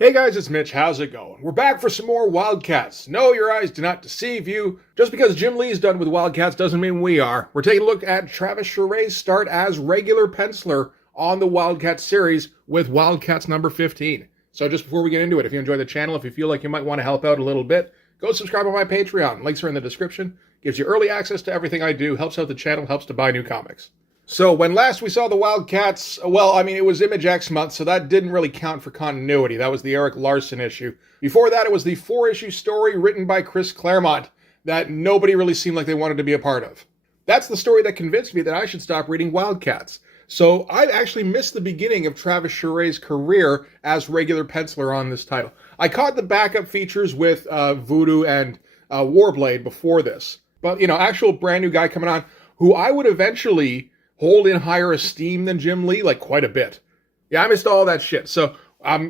Hey guys, it's Mitch. How's it going? We're back for some more Wildcats. No, your eyes do not deceive you. Just because Jim Lee's done with Wildcats doesn't mean we are. We're taking a look at Travis Charest's start as regular penciler on the Wildcats series with Wildcats number 15. So just before we get into it, if you enjoy the channel, if you feel like you might want to help out a little bit, go subscribe on my Patreon. Links are in the description. Gives you early access to everything I do, helps out the channel, helps to buy new comics. So when last we saw the Wildcats, it was Image X month, so that didn't really count for continuity. That was the Eric Larson issue. Before that, it was the 4-issue story written by Chris Claremont that nobody really seemed like they wanted to be a part of. That's the story that convinced me that I should stop reading Wildcats. So I actually missed the beginning of Travis Charest's career as regular penciler on this title. I caught the backup features with Voodoo and Warblade before this. But, actual brand new guy coming on who I would eventually hold in higher esteem than Jim Lee, like quite a bit. Yeah, I missed all that shit. So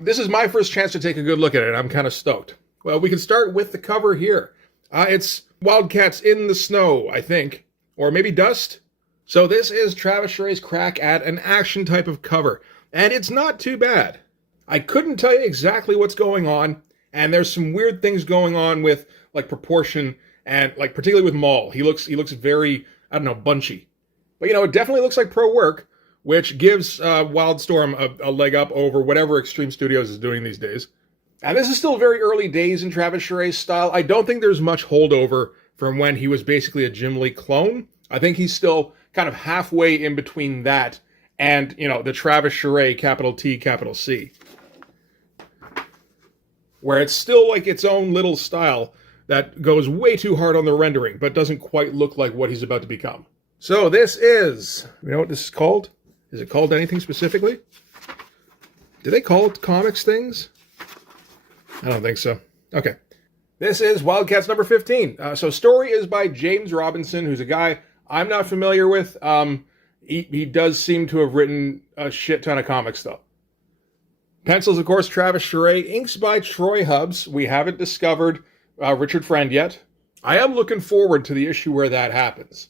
this is my first chance to take a good look at it, and I'm kind of stoked. Well, we can start with the cover here. It's Wildcats in the snow, I think, or maybe dust. So this is Travis Charest's crack at an action type of cover, and it's not too bad. I couldn't tell you exactly what's going on, and there's some weird things going on with like proportion and like particularly with Maul. He looks very, I don't know, bunchy. But, it definitely looks like pro work, which gives Wildstorm a leg up over whatever Extreme Studios is doing these days. And this is still very early days in Travis Charest's style. I don't think there's much holdover from when he was basically a Jim Lee clone. I think he's still kind of halfway in between that and, the Travis Charest, capital T, capital C. Where it's still like its own little style that goes way too hard on the rendering, but doesn't quite look like what he's about to become. So this is, you know what this is called? Is it called anything specifically? Do they call it comics things? I don't think so. Okay. This is Wildcats number 15. So story is by James Robinson, who's a guy I'm not familiar with. He does seem to have written a shit ton of comics, though. Pencils, of course, Travis Charest. Inks by Troy Hubbs. We haven't discovered Richard Friend yet. I am looking forward to the issue where that happens.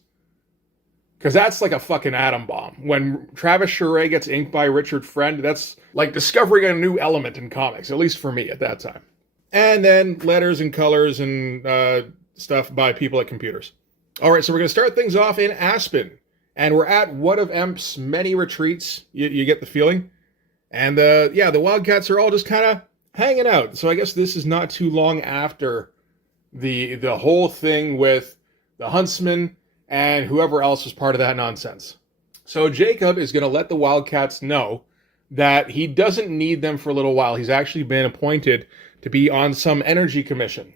Because that's like a fucking atom bomb. When Travis Charest gets inked by Richard Friend, that's like discovering a new element in comics, at least for me at that time. And then letters and colors and stuff by people at computers. All right, so we're going to start things off in Aspen. And we're at one of Emp's many retreats. You get the feeling. And the Wildcats are all just kind of hanging out. So I guess this is not too long after the whole thing with the Huntsman and whoever else was part of that nonsense. So Jacob is going to let the Wildcats know that he doesn't need them for a little while. He's actually been appointed to be on some energy commission.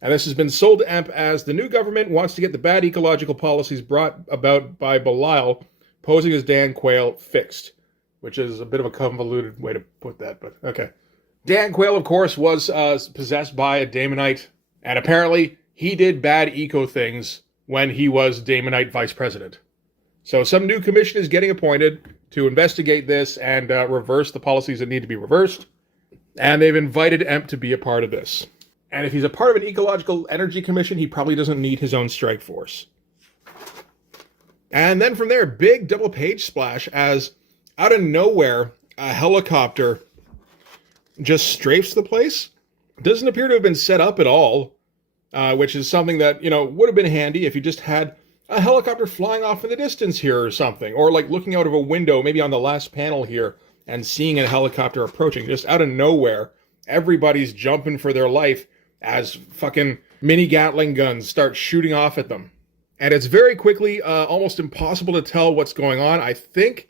And this has been sold to Emp as the new government wants to get the bad ecological policies brought about by Belial, posing as Dan Quayle, fixed. Which is a bit of a convoluted way to put that, but okay. Dan Quayle, of course, was possessed by a Daemonite, and apparently he did bad eco things when he was Daemonite vice president. So some new commission is getting appointed to investigate this and reverse the policies that need to be reversed. And they've invited Emp to be a part of this. And if he's a part of an ecological energy commission, he probably doesn't need his own strike force. And then from there, big double page splash as out of nowhere, a helicopter just strafes the place. Doesn't appear to have been set up at all. Which is something that, would have been handy if you just had a helicopter flying off in the distance here or something. Or like looking out of a window, maybe on the last panel here, and seeing a helicopter approaching. Just out of nowhere, everybody's jumping for their life as fucking mini Gatling guns start shooting off at them. And it's very quickly almost impossible to tell what's going on. I think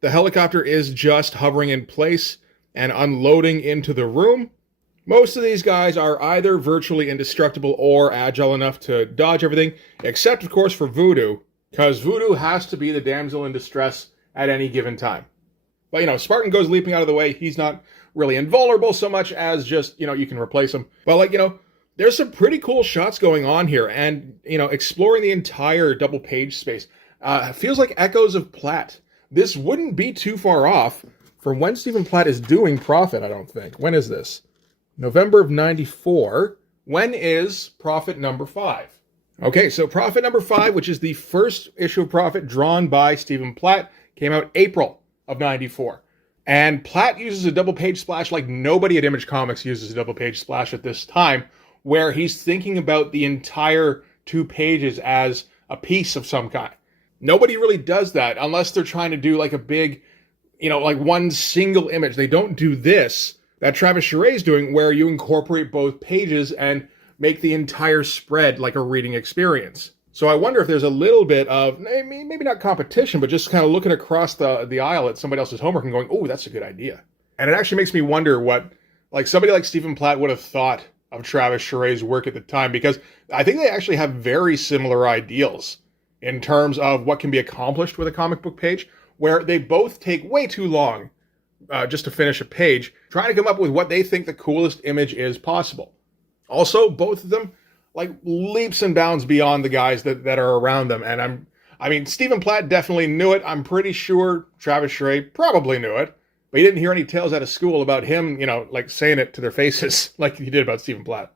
the helicopter is just hovering in place and unloading into the room. Most of these guys are either virtually indestructible or agile enough to dodge everything, except, of course, for Voodoo, because Voodoo has to be the damsel in distress at any given time. But, Spartan goes leaping out of the way. He's not really invulnerable so much as just, you can replace him. But, there's some pretty cool shots going on here, and, exploring the entire double page space feels like echoes of Platt. This wouldn't be too far off from when Stephen Platt is doing Prophet, I don't think. When is this? November of 94. When is Prophet number 5? Okay, so Prophet number 5, which is the first issue of Prophet drawn by Stephen Platt, came out April of 94. And Platt uses a double page splash like nobody at Image Comics uses a double page splash at this time, where he's thinking about the entire 2 pages as a piece of some kind. Nobody really does that unless they're trying to do like a big, like one single image. They don't do this that Travis Charest is doing, where you incorporate both pages and make the entire spread like a reading experience. So I wonder if there's a little bit of, maybe not competition, but just kind of looking across the aisle at somebody else's homework and going, oh, that's a good idea. And it actually makes me wonder what, like, somebody like Stephen Platt would have thought of Travis Charest's work at the time, because I think they actually have very similar ideals in terms of what can be accomplished with a comic book page, where they both take way too long just to finish a page, trying to come up with what they think the coolest image is possible. Also, both of them, like, leaps and bounds beyond the guys that are around them. And Stephen Platt definitely knew it. I'm pretty sure Travis Charest probably knew it, but you didn't hear any tales out of school about him, like saying it to their faces like you did about Stephen Platt.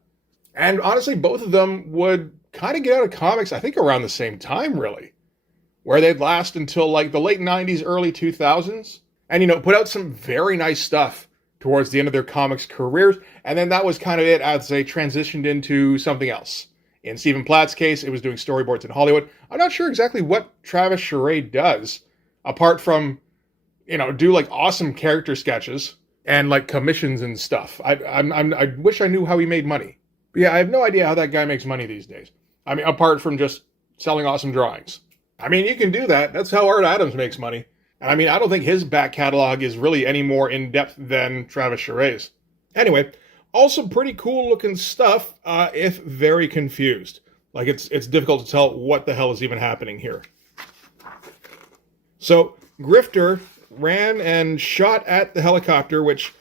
And honestly, both of them would kind of get out of comics, I think, around the same time, really, where they'd last until like the late 90s, early 2000s, and, put out some very nice stuff towards the end of their comics careers, and then that was kind of it as they transitioned into something else. In Stephen Platt's case, it was doing storyboards in Hollywood. I'm not sure exactly what Travis Charest does, apart from, do like awesome character sketches and like commissions and stuff. I wish I knew how he made money. But yeah, I have no idea how that guy makes money these days. Apart from just selling awesome drawings. You can do that. That's how Art Adams makes money. And I don't think his back catalog is really any more in-depth than Travis Charest's. Anyway, also pretty cool looking stuff, if very confused. Like, it's difficult to tell what the hell is even happening here. So, Grifter ran and shot at the helicopter, which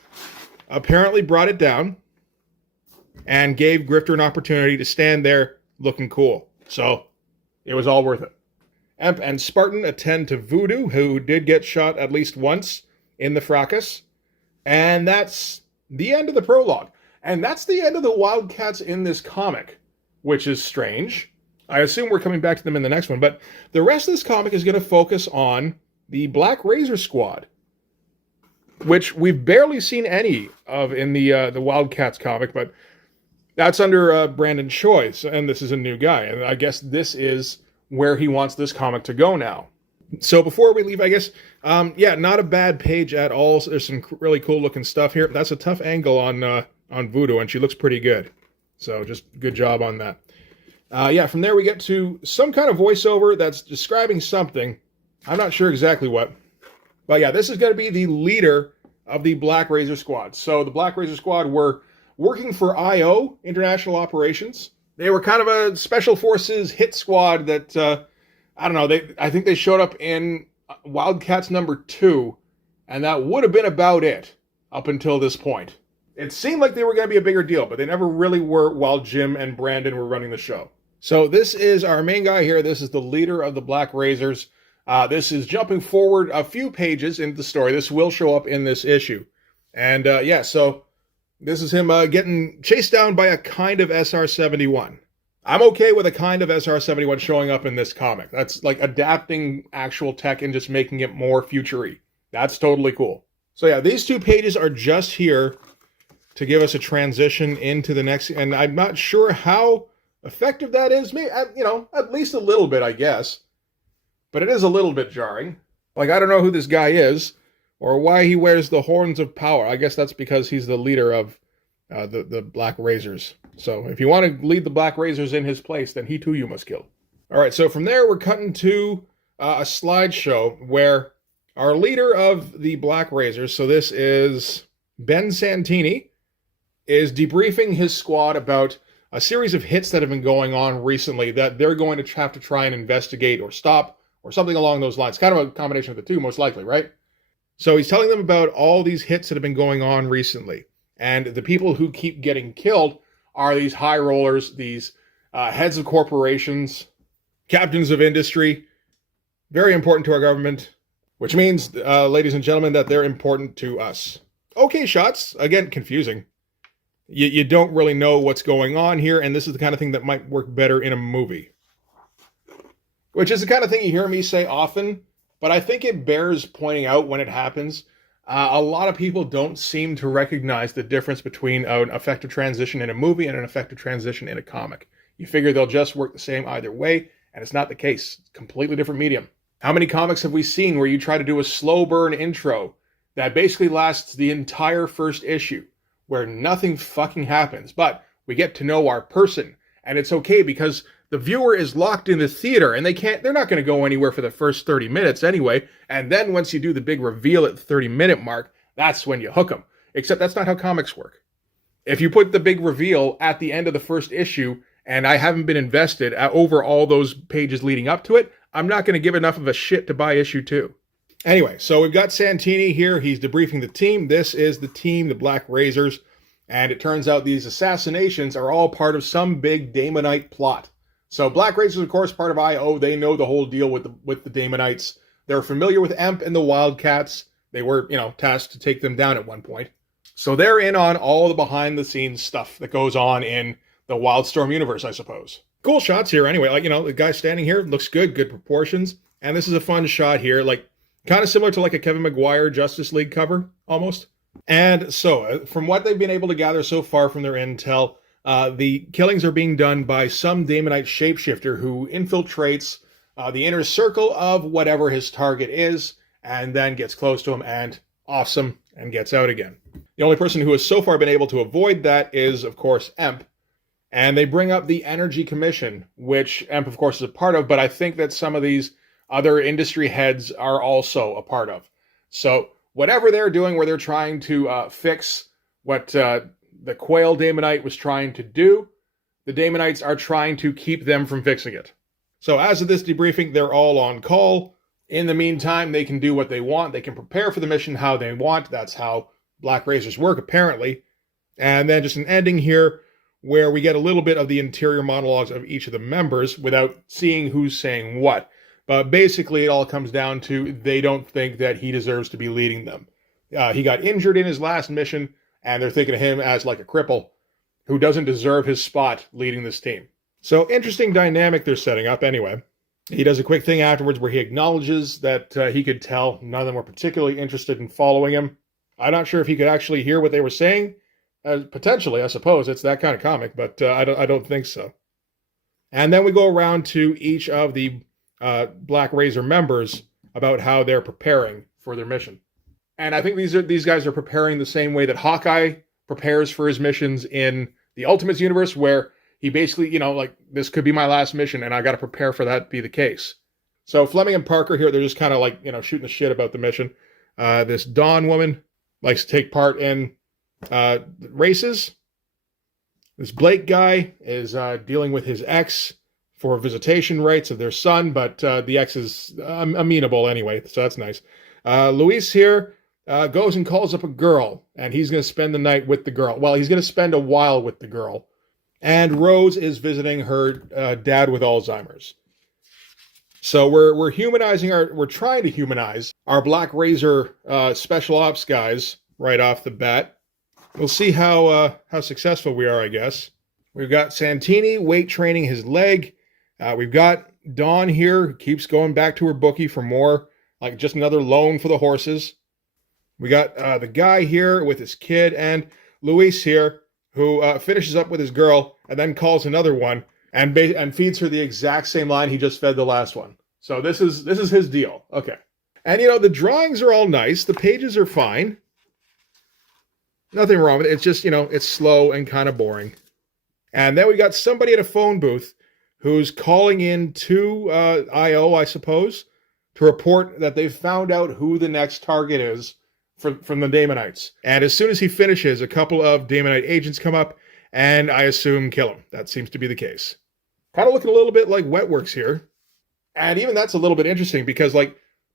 apparently brought it down, and gave Grifter an opportunity to stand there looking cool. So, it was all worth it. Emp and Spartan attend to Voodoo, who did get shot at least once in the fracas. And that's the end of the prologue. And that's the end of the Wildcats in this comic, which is strange. I assume we're coming back to them in the next one, but the rest of this comic is going to focus on the Black Razor Squad, which we've barely seen any of in the Wildcats comic, but that's under Brandon Choi, and this is a new guy. And I guess this is where he wants this comic to go now. So before we leave, I guess, not a bad page at all. There's some really cool looking stuff here. That's a tough angle on Voodoo, and she looks pretty good. So just good job on that. From there we get to some kind of voiceover that's describing something. I'm not sure exactly what. But yeah, this is going to be the leader of the Black Razor Squad. So the Black Razor Squad were working for IO, International Operations. They were kind of a special forces hit squad that, I think they showed up in Wildcats #2, and that would have been about it up until this point. It seemed like they were going to be a bigger deal, but they never really were while Jim and Brandon were running the show. So this is our main guy here. This is the leader of the Black Razors. This is jumping forward a few pages into the story. This will show up in this issue. And so this is him getting chased down by a kind of SR-71. I'm okay with a kind of SR-71 showing up in this comic. That's like adapting actual tech and just making it more future-y. That's totally cool. So yeah, these 2 pages are just here to give us a transition into the next, and I'm not sure how effective that is. Maybe, at least a little bit, I guess. But it is a little bit jarring. Like, I don't know who this guy is, or why he wears the horns of power. I guess that's because he's the leader of the Black Razors. So if you want to lead the Black Razors in his place, then he too you must kill. All right, so from there we're cutting to a slideshow where our leader of the Black Razors, so this is Ben Santini, is debriefing his squad about a series of hits that have been going on recently that they're going to have to try and investigate or stop or something along those lines. Kind of a combination of the two, most likely, right? So he's telling them about all these hits that have been going on recently. And the people who keep getting killed are these high rollers, these heads of corporations, captains of industry, very important to our government, which means, ladies and gentlemen, that they're important to us. Okay, shots. Again, confusing. You don't really know what's going on here, and this is the kind of thing that might work better in a movie. Which is the kind of thing you hear me say often, but I think it bears pointing out when it happens. A lot of people don't seem to recognize the difference between an effective transition in a movie and an effective transition in a comic. You figure they'll just work the same either way, and it's not the case. It's a completely different medium. How many comics have we seen where you try to do a slow burn intro that basically lasts the entire first issue, where nothing fucking happens, but we get to know our person, and it's okay because the viewer is locked in the theater and they're not going to go anywhere for the first 30 minutes anyway. And then once you do the big reveal at the 30-minute mark, that's when you hook them. Except that's not how comics work. If you put the big reveal at the end of the first issue and I haven't been invested over all those pages leading up to it, I'm not going to give enough of a shit to buy issue 2. Anyway, so we've got Santini here. He's debriefing the team. This is the team, the Black Razors. And it turns out these assassinations are all part of some big Daemonite plot. So Black Razors, of course, part of I.O. They know the whole deal with the Daemonites. They're familiar with Emp and the Wildcats. They were, tasked to take them down at one point. So they're in on all the behind-the-scenes stuff that goes on in the Wildstorm universe, I suppose. Cool shots here anyway. The guy standing here looks good proportions. And this is a fun shot here, kind of similar to a Kevin Maguire Justice League cover, almost. And so, from what they've been able to gather so far from their intel, the killings are being done by some Daemonite shapeshifter who infiltrates the inner circle of whatever his target is, and then gets close to him and offs him and gets out again. The only person who has so far been able to avoid that is, of course, Emp. And they bring up the Energy Commission, which Emp, of course, is a part of, but I think that some of these other industry heads are also a part of. So whatever they're doing where they're trying to fix what the Quail Daemonite was trying to do, the Daemonites are trying to keep them from fixing it. So as of this debriefing, they're all on call. In the meantime, they can do what they want. They can prepare for the mission how they want. That's how Black Razors work, apparently. And then just an ending here where we get a little bit of the interior monologues of each of the members without seeing who's saying what. But basically, it all comes down to they don't think that he deserves to be leading them. He got injured in his last mission, and they're thinking of him as like a cripple who doesn't deserve his spot leading this team. So interesting dynamic they're setting up anyway. He does a quick thing afterwards where he acknowledges that he could tell none of them were particularly interested in following him. I'm not sure if he could actually hear what they were saying. Potentially, I suppose. It's that kind of comic, but I don't think so. And then we go around to each of the Black Razor members about how they're preparing for their mission. And I think these guys are preparing the same way that Hawkeye prepares for his missions in the Ultimates universe, where he basically, this could be my last mission, and I got to prepare for that to be the case. So Fleming and Parker here, they're just kind of shooting the shit about the mission. This Dawn woman likes to take part in races. This Blake guy is dealing with his ex for visitation rights of their son, but the ex is amenable anyway, so that's nice. Luis here goes and calls up a girl, and he's going to spend the night with the girl. Well, he's going to spend a while with the girl. And Rose is visiting her dad with Alzheimer's. So we're trying to humanize our Black Razor special ops guys right off the bat. We'll see how successful we are, I guess. We've got Santini weight training his leg. We've got Dawn here, who keeps going back to her bookie for more, like just another loan for the horses. We got the guy here with his kid, and Luis here, who finishes up with his girl and then calls another one and feeds her the exact same line he just fed the last one. So this is his deal. Okay. And the drawings are all nice. The pages are fine. Nothing wrong with it. It's just, it's slow and kind of boring. And then we got somebody at a phone booth who's calling in to I.O., I suppose, to report that they've found out who the next target is from the Daemonites. And as soon as he finishes, a couple of Daemonite agents come up and I assume kill him. That seems to be the case. Kind of looking a little bit like Wetworks here. And even that's a little bit interesting because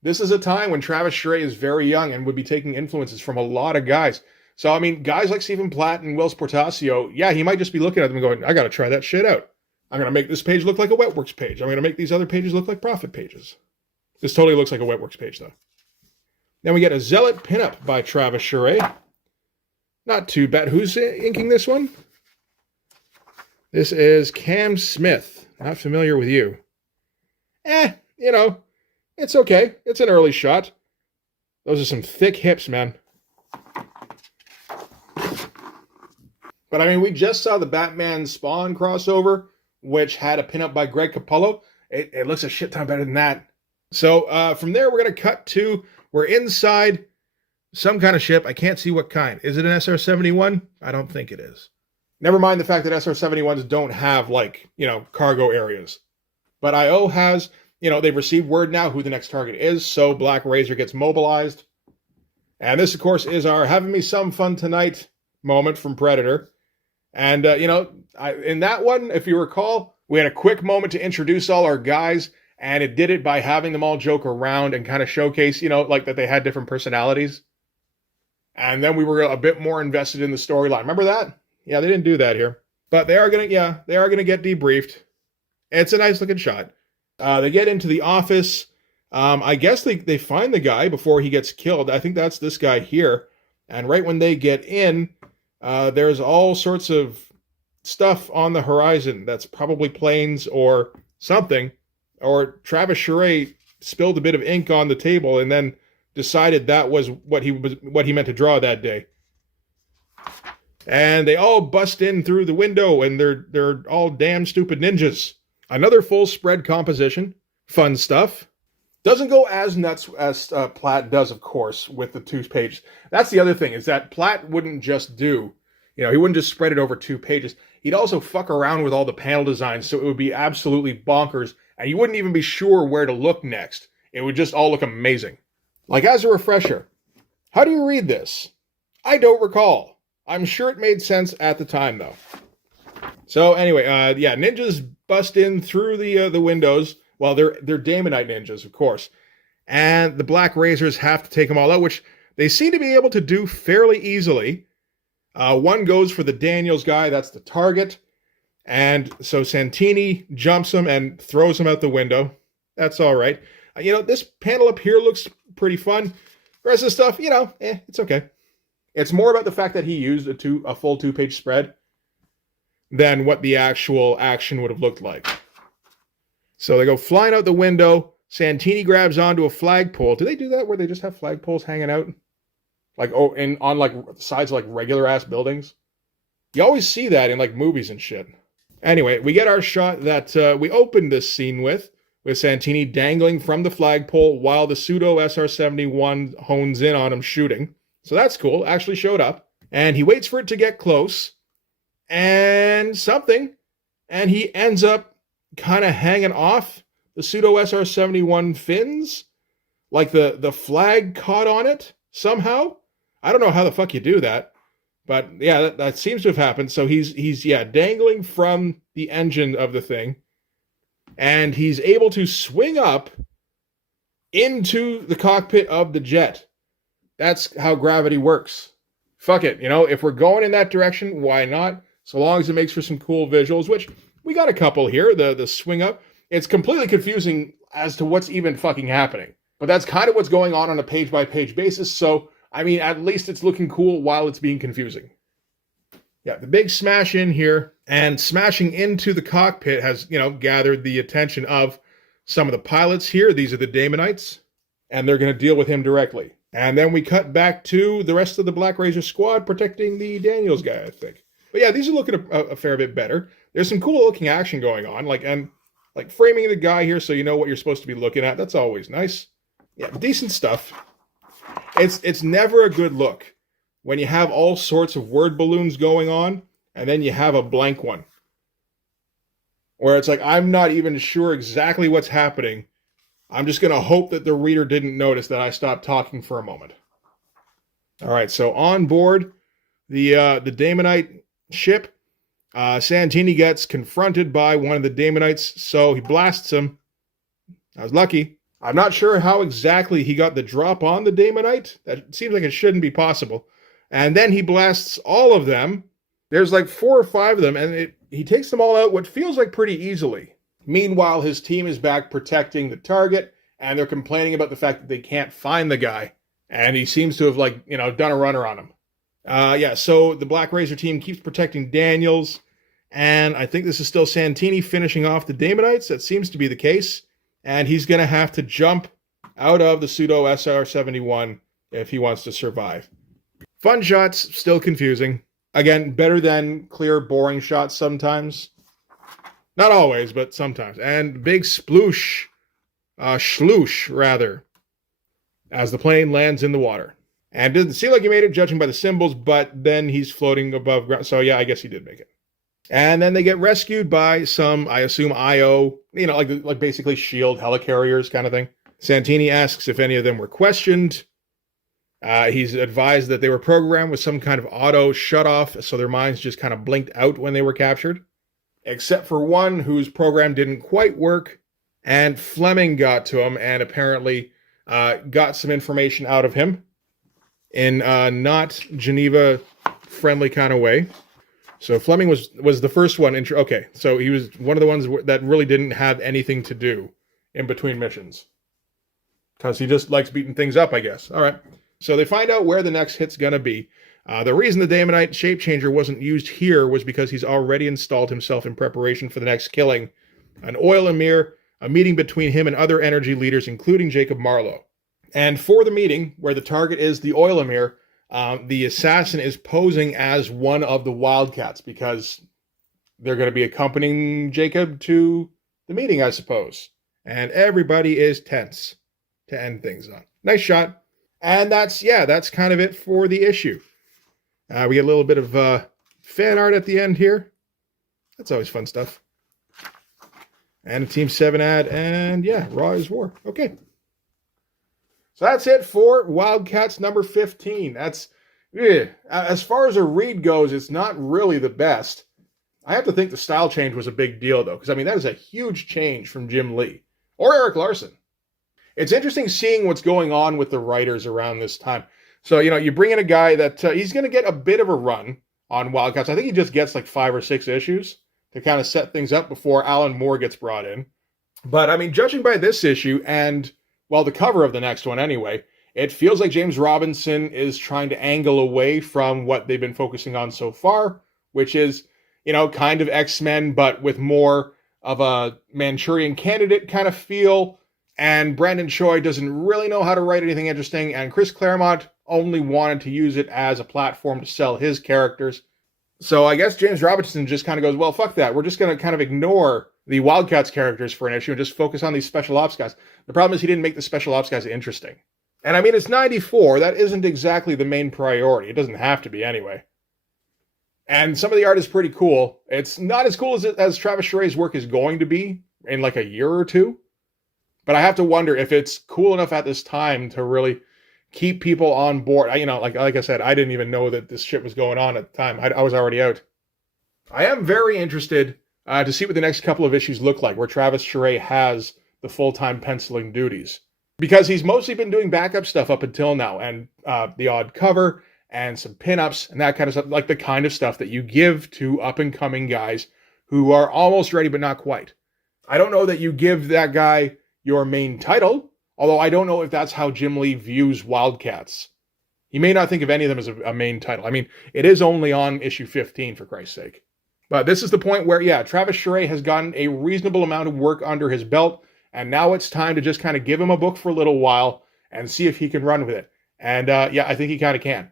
this is a time when Travis Charest is very young and would be taking influences from a lot of guys. So, I mean, guys like Stephen Platt and Will Portacio, yeah, he might just be looking at them and going, I got to try that shit out. I'm going to make this page look like a Wetworks page. I'm going to make these other pages look like Prophet pages. This totally looks like a Wetworks page, though. Then we get a Zealot pinup by Travis Charest. Not too bad. Who's inking this one? This is Cam Smith. Not familiar with you. It's okay. It's an early shot. Those are some thick hips, man. But I mean, we just saw the Batman Spawn crossover, which had a pinup by Greg Capullo. It looks a shit ton better than that. So from there, we're going to cut to, we're inside some kind of ship. I can't see what kind. Is it an SR-71? I don't think it is. Never mind the fact that SR-71s don't have, like, cargo areas. But I.O. has, they've received word now who the next target is, so Black Razor gets mobilized. And this, of course, is our having me some fun tonight moment from Predator. And, in that one, if you recall, we had a quick moment to introduce all our guys, and it did it by having them all joke around and kind of showcase, like that they had different personalities. And then we were a bit more invested in the storyline. Remember that? Yeah, they didn't do that here. But they are going to get debriefed. It's a nice looking shot. They get into the office. I guess they find the guy before he gets killed. I think that's this guy here. And right when they get in, there's all sorts of stuff on the horizon that's probably planes or something. Or Travis Charest spilled a bit of ink on the table and then decided that was what he meant to draw that day. And they all bust in through the window, and they're all damn stupid ninjas. Another full spread composition. Fun stuff. Doesn't go as nuts as Platt does, of course, with the 2 pages. That's the other thing, is that Platt wouldn't just do, he wouldn't just spread it over 2 pages. He'd also fuck around with all the panel designs, so it would be absolutely bonkers, and you wouldn't even be sure where to look next. It would just all look amazing. Like, as a refresher, how do you read this? I don't recall. I'm sure it made sense at the time, though. So anyway, ninjas bust in through the windows. Well, they're Damonite ninjas, of course. And the Black Razors have to take them all out, which they seem to be able to do fairly easily. One goes for the Daniels guy, that's the target. And so Santini jumps him and throws him out the window. That's all right. This panel up here looks pretty fun. The rest of the stuff, it's okay. It's more about the fact that he used a full 2-page spread than what the actual action would have looked like. So they go flying out the window. Santini grabs onto a flagpole. Do they do that where they just have flagpoles hanging out? Like, on like sides of like regular ass buildings? You always see that in like movies and shit. Anyway, we get our shot that we opened this scene with Santini dangling from the flagpole while the pseudo SR-71 hones in on him shooting. So that's cool. Actually showed up. And he waits for it to get close. And he ends up kind of hanging off the pseudo SR-71 fins. Like the flag caught on it somehow. I don't know how the fuck you do that. But yeah, that seems to have happened. So he's dangling from the engine of the thing. And he's able to swing up into the cockpit of the jet. That's how gravity works. Fuck it, if we're going in that direction, why not? So long as it makes for some cool visuals, which we got a couple here, the swing up. It's completely confusing as to what's even fucking happening. But that's kind of what's going on a page-by-page basis, so, I mean, at least it's looking cool while it's being confusing. Yeah, the big smash in here, and smashing into the cockpit has, gathered the attention of some of the pilots here. These are the Damonites, and they're going to deal with him directly. And then we cut back to the rest of the Black Razor squad protecting the Daniels guy, I think. But yeah, these are looking a fair bit better. There's some cool looking action going on, like framing the guy here so you know what you're supposed to be looking at. That's always nice. Yeah, decent stuff. It's never a good look when you have all sorts of word balloons going on and then you have a blank one. Where it's like, I'm not even sure exactly what's happening. I'm just going to hope that the reader didn't notice that I stopped talking for a moment. All right, so on board the Damonite ship, Santini gets confronted by one of the Damonites, so he blasts him. I was lucky. I'm not sure how exactly he got the drop on the Damonite. That seems like it shouldn't be possible. And then he blasts all of them. There's like 4 or 5 of them, and he takes them all out what feels like pretty easily. Meanwhile, his team is back protecting the target, and they're complaining about the fact that they can't find the guy. And he seems to have, done a runner on him. So the Black Razor team keeps protecting Daniels, and I think this is still Santini finishing off the Damonites. That seems to be the case. And he's going to have to jump out of the pseudo SR-71 if he wants to survive. Fun shots, still confusing. Again, better than clear, boring shots sometimes. Not always, but sometimes. And big sploosh, shloosh, rather, as the plane lands in the water. And it doesn't seem like he made it, judging by the symbols, but then he's floating above ground. So yeah, I guess he did make it. And then they get rescued by some, I assume, IO, like basically SHIELD helicarriers kind of thing. Santini asks if any of them were questioned. He's advised that they were programmed with some kind of auto shut-off, so their minds just kind of blinked out when they were captured. Except for one whose program didn't quite work, and Fleming got to him and apparently got some information out of him in not Geneva-friendly kind of way. So Fleming was the first one. Okay, so he was one of the ones that really didn't have anything to do in between missions. Because he just likes beating things up, I guess. All right. So they find out where the next hit's going to be. The reason the Daemonite shape-changer wasn't used here was because he's already installed himself in preparation for the next killing. An oil emir, a meeting between him and other energy leaders, including Jacob Marlowe. And for the meeting, where the target is the oil emir, the assassin is posing as one of the Wildcats because they're going to be accompanying Jacob to the meeting, I suppose. And everybody is tense to end things on. Nice shot. And that's kind of it for the issue. We get a little bit of fan art at the end here. That's always fun stuff. And a Team 7 ad, and yeah, Raw is War. Okay. So that's it for Wildcats number 15. That's, as far as a read goes, it's not really the best. I have to think the style change was a big deal, though, because, I mean, that is a huge change from Jim Lee or Eric Larson. It's interesting seeing what's going on with the writers around this time. So, you bring in a guy that he's going to get a bit of a run on Wildcats. I think he just gets like 5 or 6 issues to kind of set things up before Alan Moore gets brought in. But, I mean, judging by this issue and, well, the cover of the next one anyway, it feels like James Robinson is trying to angle away from what they've been focusing on so far, which is, kind of X-Men, but with more of a Manchurian Candidate kind of feel. And Brandon Choi doesn't really know how to write anything interesting, and Chris Claremont only wanted to use it as a platform to sell his characters. So I guess James Robinson just kind of goes, well, fuck that. We're just going to kind of ignore the Wildcats characters for an issue and just focus on these special ops guys. The problem is he didn't make the special ops guys interesting. And I mean, it's 94. That isn't exactly the main priority. It doesn't have to be anyway. And some of the art is pretty cool. It's not as cool as Travis Charest's work is going to be in like a year or two. But I have to wonder if it's cool enough at this time to really keep people on board. Like I said, I didn't even know that this shit was going on at the time. I was already out. I am very interested to see what the next couple of issues look like, where Travis Charest has the full-time penciling duties. Because he's mostly been doing backup stuff up until now, and the odd cover, and some pinups, and that kind of stuff, like the kind of stuff that you give to up-and-coming guys who are almost ready but not quite. I don't know that you give that guy your main title, although I don't know if that's how Jim Lee views Wildcats. He may not think of any of them as a main title. I mean, it is only on issue 15, for Christ's sake. But this is the point where, Travis Charest has gotten a reasonable amount of work under his belt, and now it's time to just kind of give him a book for a little while and see if he can run with it. And, I think he kind of can.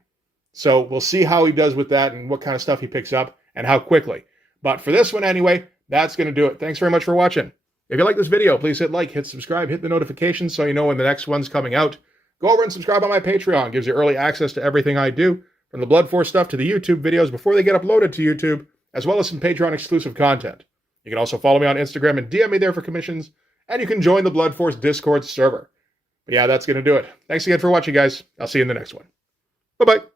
So we'll see how he does with that and what kind of stuff he picks up and how quickly. But for this one anyway, that's going to do it. Thanks very much for watching. If you like this video, please hit like, hit subscribe, hit the notifications so you know when the next one's coming out. Go over and subscribe on my Patreon. It gives you early access to everything I do, from the Blood Force stuff to the YouTube videos before they get uploaded to YouTube, as well as some Patreon exclusive content. You can also follow me on Instagram and DM me there for commissions, and you can join the Blood Force Discord server. But yeah, that's going to do it. Thanks again for watching, guys. I'll see you in the next one. Bye-bye.